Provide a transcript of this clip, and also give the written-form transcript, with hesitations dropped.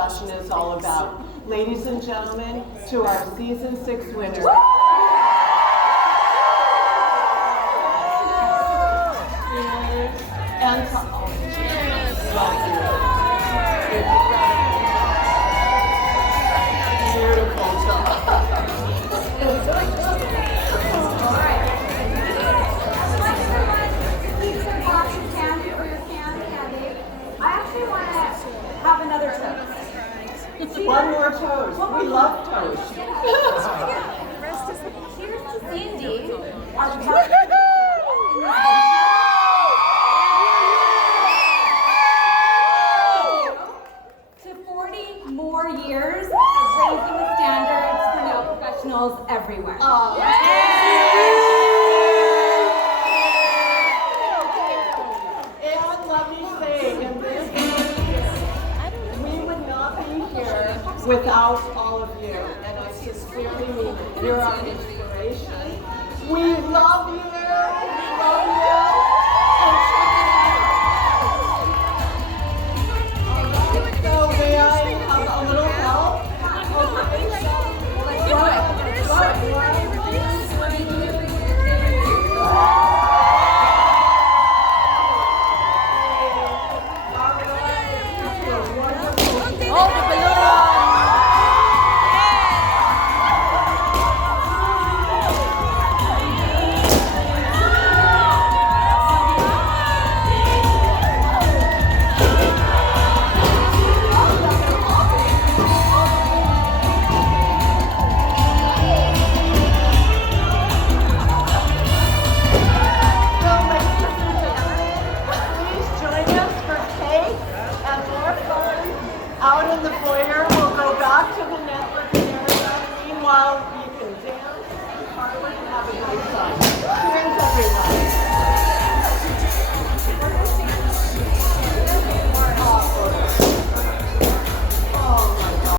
discussion is all about. Ladies and gentlemen, to our season 6 winner. And cheers. Beautiful job. I actually want to have another toast. One more toast. We love toast. Cheers to Cindy, our partner. To 40 more years of raising the standards for nail professionals everywhere. And let me say, in this we would not be here without all of you. And I sincerely mean it. You're our inspiration. We love you. We love you. So may I have a little help? Okay. Out in the foyer, we'll go back to the network area. Meanwhile,